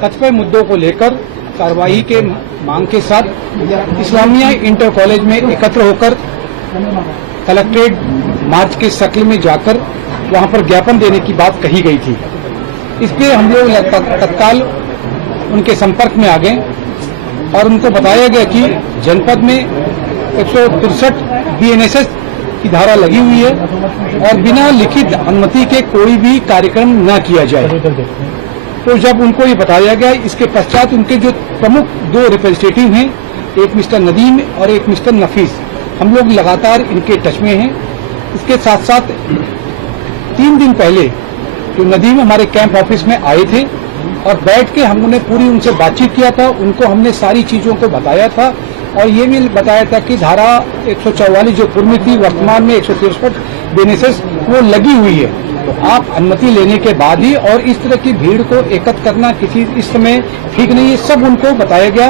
कतिपय मुद्दों को लेकर कार्रवाई के मांग के साथ इस्लामिया इंटर कॉलेज में एकत्र होकर कलेक्ट्रेट मार्च के शक्ल में जाकर वहां पर ज्ञापन देने की बात कही गई थी। इस पे हम लोग तत्काल उनके संपर्क में आ गए और उनको बताया गया कि जनपद में 163 BNSS की धारा लगी हुई है और बिना लिखित अनुमति के कोई भी कार्यक्रम न किया जाए। तो जब उनको ये बताया गया, इसके पश्चात उनके जो प्रमुख 2 रिप्रेजेंटेटिव हैं, एक मिस्टर नदीम और एक मिस्टर नफीस, हम लोग लगातार इनके टच में हैं। इसके साथ साथ 3 दिन पहले जो नदीम हमारे कैंप ऑफिस में आए थे और बैठ के हम लोगों ने पूरी उनसे बातचीत किया था। उनको हमने सारी चीजों को बताया था और ये भी बताया था कि धारा 144 जो पूर्व में थी, वर्तमान में 163 BNSS वो लगी हुई है। तो आप अनुमति लेने के बाद ही और इस तरह की भीड़ को एकत्र करना किसी इस समय ठीक नहीं है, सब उनको बताया गया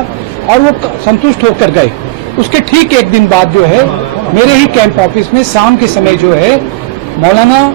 और वो संतुष्ट होकर गए। उसके ठीक 1 दिन बाद जो है मेरे ही कैंप ऑफिस में शाम के समय जो है मौलाना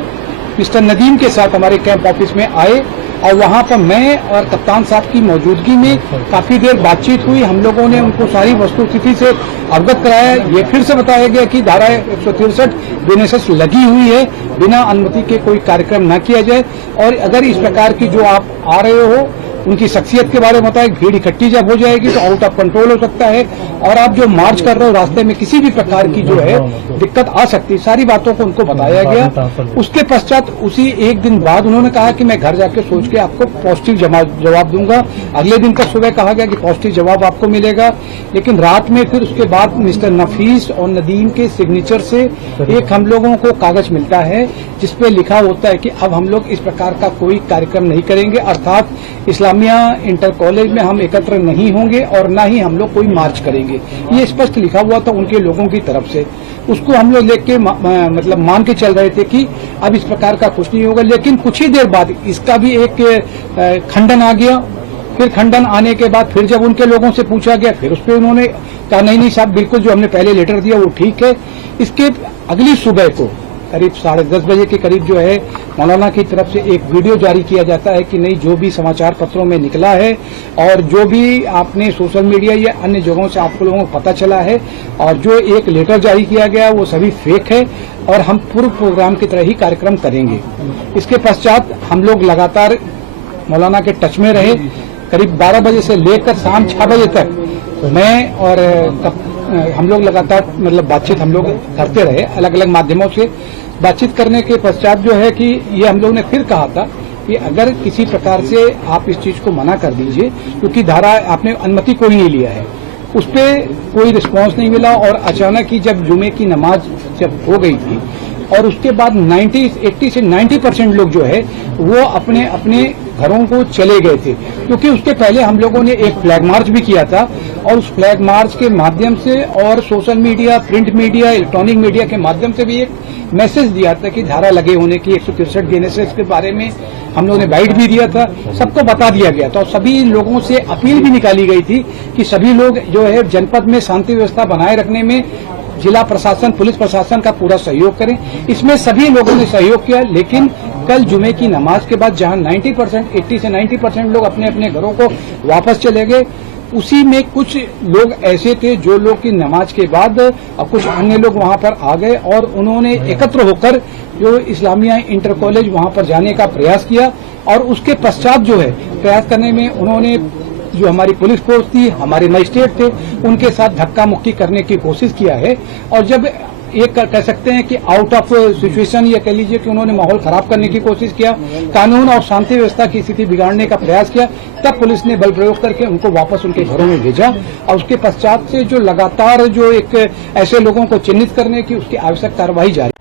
मिस्टर नदीम के साथ हमारे कैंप ऑफिस में आए और वहां पर मैं और कप्तान साहब की मौजूदगी में काफी देर बातचीत हुई। हम लोगों ने उनको सारी वस्तुस्थिति से अवगत कराया। ये फिर से बताया गया कि धारा 163 BNSS लगी हुई है, बिना अनुमति के कोई कार्यक्रम न किया जाए और अगर इस प्रकार की जो आप आ रहे हो उनकी शख्सियत के बारे में बताया। भीड़ इकट्ठी जब हो जाएगी तो आउट ऑफ कंट्रोल हो सकता है और आप जो मार्च कर रहे हो रास्ते में किसी भी प्रकार की जो है दिक्कत आ सकती है। सारी बातों को उनको बताया गया। उसके पश्चात उसी 1 दिन बाद उन्होंने कहा कि मैं घर जाके सोच के आपको पॉजिटिव जवाब दूंगा। अगले दिन का सुबह कहा गया कि पॉजिटिव जवाब आपको मिलेगा, लेकिन रात में फिर उसके बाद मिस्टर नफीस और नदीम के सिग्नेचर से एक हम लोगों को कागज मिलता है जिसपे लिखा होता है कि अब हम लोग इस प्रकार का कोई कार्यक्रम नहीं करेंगे, अर्थात इस्लामिया इंटर कॉलेज में हम एकत्र नहीं होंगे और न ही हम लोग कोई मार्च करेंगे। ये स्पष्ट लिखा हुआ था उनके लोगों की तरफ से। उसको हम लोग लेके मतलब मान के चल रहे थे कि अब इस प्रकार का कुछ नहीं होगा, लेकिन कुछ ही देर बाद इसका भी एक खंडन आ गया। फिर खंडन आने के बाद फिर जब उनके लोगों से पूछा गया फिर उस पर उन्होंने कहा नहीं साहब बिल्कुल जो हमने पहले लेटर दिया वो ठीक है। इसके अगली सुबह को करीब 10:30 बजे के करीब जो है मौलाना की तरफ से एक वीडियो जारी किया जाता है कि नहीं जो भी समाचार पत्रों में निकला है और जो भी आपने सोशल मीडिया या अन्य जगहों से आप लोगों को पता चला है और जो एक लेटर जारी किया गया वो सभी फेक है और हम पूर्व प्रोग्राम की तरह ही कार्यक्रम करेंगे। इसके पश्चात हम लोग लगातार मौलाना के टच में रहे। करीब 12 बजे से लेकर शाम 6 बजे तक मैं और हम लोग लगातार मतलब बातचीत हम लोग करते रहे। अलग अलग माध्यमों से बातचीत करने के पश्चात जो है कि ये हम लोग ने फिर कहा था कि अगर किसी प्रकार से आप इस चीज को मना कर दीजिए, क्योंकि धारा आपने अनुमति कोई नहीं लिया है, उस पर कोई रिस्पांस नहीं मिला और अचानक ही जब जुमे की नमाज जब हो गई थी और उसके बाद 80 से 90% लोग जो है वो अपने अपने घरों को चले गए थे, क्योंकि उसके पहले हम लोगों ने एक फ्लैग मार्च भी किया था और उस फ्लैग मार्च के माध्यम से और social media, print media, electronic media के माध्यम से भी एक मैसेज दिया था कि धारा लगे होने की 163 BNSS के बारे में हम लोगों ने बाइट भी दिया था, सबको बता दिया गया था और सभी लोगों से अपील भी निकाली गई थी कि सभी लोग जो है जनपद में शांति व्यवस्था बनाए रखने में जिला प्रशासन, पुलिस प्रशासन का पूरा सहयोग करें। इसमें सभी लोगों ने सहयोग किया, लेकिन कल जुमे की नमाज के बाद जहां 80 से 90% लोग अपने अपने घरों को वापस चले गए, उसी में कुछ लोग ऐसे थे जो लोग की नमाज के बाद और कुछ अन्य लोग वहां पर आ गए और उन्होंने एकत्र होकर जो इस्लामिया इंटर कॉलेज वहां पर जाने का प्रयास किया और उसके पश्चात जो है प्रयास करने में उन्होंने जो हमारी पुलिस फोर्स थी, हमारे मजिस्ट्रेट थे, उनके साथ धक्का मुक्की करने की कोशिश किया है और जब एक कह सकते हैं कि आउट ऑफ सिचुएशन या कह लीजिए कि उन्होंने माहौल खराब करने की कोशिश किया, कानून और शांति व्यवस्था की स्थिति बिगाड़ने का प्रयास किया, तब पुलिस ने बल प्रयोग करके उनको वापस उनके घरों में भेजा और उसके पश्चात से जो लगातार जो एक ऐसे लोगों को चिन्हित करने की उसकी आवश्यक कार्रवाई जारी